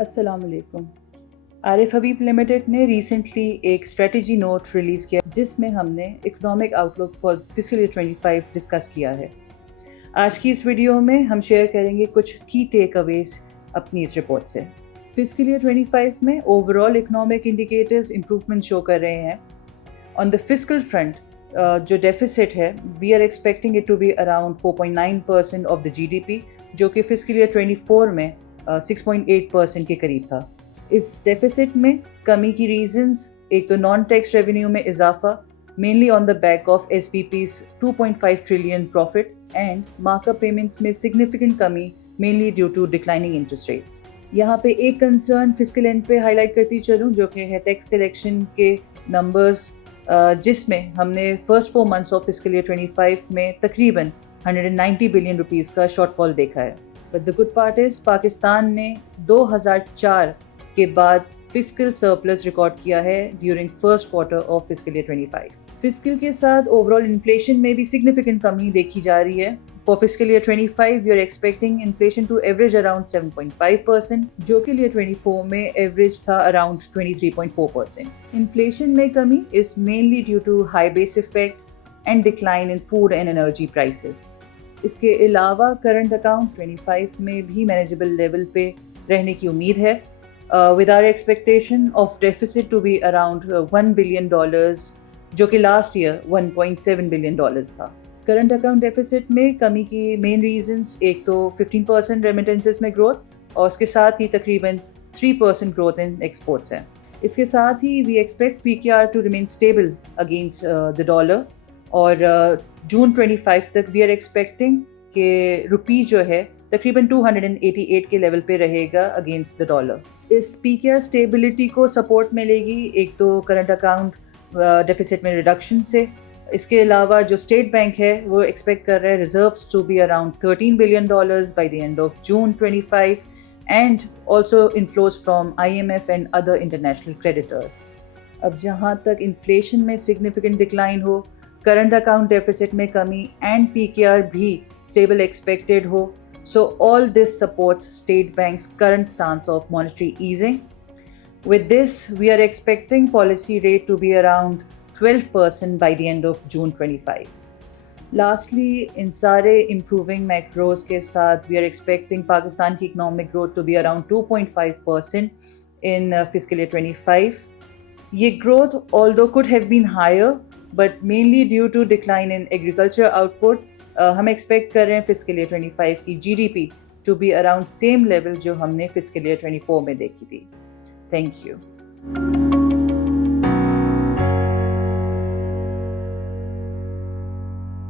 अस्सलाम वालेकुम। आरिफ हबीब लिमिटेड ने रिसेंटली एक स्ट्रेटजी नोट रिलीज़ किया जिसमें हमने economic outlook for fiscal year 25 discuss किया है। आज की इस वीडियो में हम शेयर करेंगे कुछ की टेक अवेज अपनी इस रिपोर्ट से। फिस्कल ईयर 25 में overall economic indicators improvement show कर रहे हैं। ऑन द फिस्कल फ्रंट जो डेफिसिट है we are expecting it to be around 4.9% of the GDP, जो कि फिस्कल ईयर 24 में 6.8% के करीब था। इस डेफिसिट में कमी की रीजंस एक तो नॉन टैक्स रेवेन्यू में इजाफा, mainly on the back of SBP's 2.5 trillion profit and markup payments में सिग्निफिकेंट कमी, mainly due to declining interest rates. यहाँ पे एक कंसर्न फिस्कल एंड पे हाईलाइट करती चलूँ, जो कि है टैक्स कलेक्शन के नंबर्स, जिसमें हमने first 4 months of fiscal year 25 में तकरीबन 190 बिलियन रुपीज़ का शॉर्टफॉल देखा है। But the good part is Pakistan ने 2004 के बाद फिस्कल सरप्लस रिकॉर्ड किया है during first quarter of fiscal year 25। Fiscal के साथ ओवरऑल इन्फ्लेशन में भी सिग्निफिकेंट कमी देखी जा रही है। For fiscal year 25 we are expecting inflation to average around 7.5%, जो कि ईयर 24 में एवरेज था अराउंड 23.4%। इन्फ्लेशन में कमी is mainly due to high base effect and decline in food and energy prices. इसके अलावा करंट अकाउंट 25 में भी मैनेजेबल लेवल पे रहने की उम्मीद है, with our expectation of deficit to be around $1 billion, जो कि लास्ट ईयर $1.7 बिलियन था। करंट अकाउंट डेफिसिट में कमी की मेन रीजंस एक तो 15% रेमिटेंसेस में ग्रोथ और उसके साथ ही तकरीबन 3% ग्रोथ इन एक्सपोर्ट्स हैं। इसके साथ ही we expect PKR to remain stable against the dollar, और जून 25 तक वी आर एक्सपेक्टिंग कि रुपी जो है तकरीबन 288 के लेवल पे रहेगा अगेंस्ट द डॉलर। इस PKR स्टेबिलिटी को सपोर्ट मिलेगी एक तो करंट अकाउंट डेफिसिट में रिडक्शन से। इसके अलावा जो स्टेट बैंक है वो एक्सपेक्ट कर रहा है reserves to be around $13 billion by the end of June 25, and also inflows from IMF and other international creditors. अब जहाँ तक इन्फ्लेशन में सिग्निफिकेंट डिक्लाइन हो, करंट अकाउंट डेफिसिट में कमी एंड PKR भी स्टेबल एक्सपेक्टेड हो, so all this supports state bank's current stance of monetary easing. With this, we are expecting policy rate to be around 12% by the end of June 25. Lastly, in सारे improving macros के साथ we are expecting Pakistan की economic growth to be around 2.5% in fiscal year 25. ये growth although could have been higher, but mainly due to decline in agriculture output, हम expect कर रहे हैं fiscal year 25 की GDP to be around same level जो हमने fiscal year 24 में देखी थी। Thank you.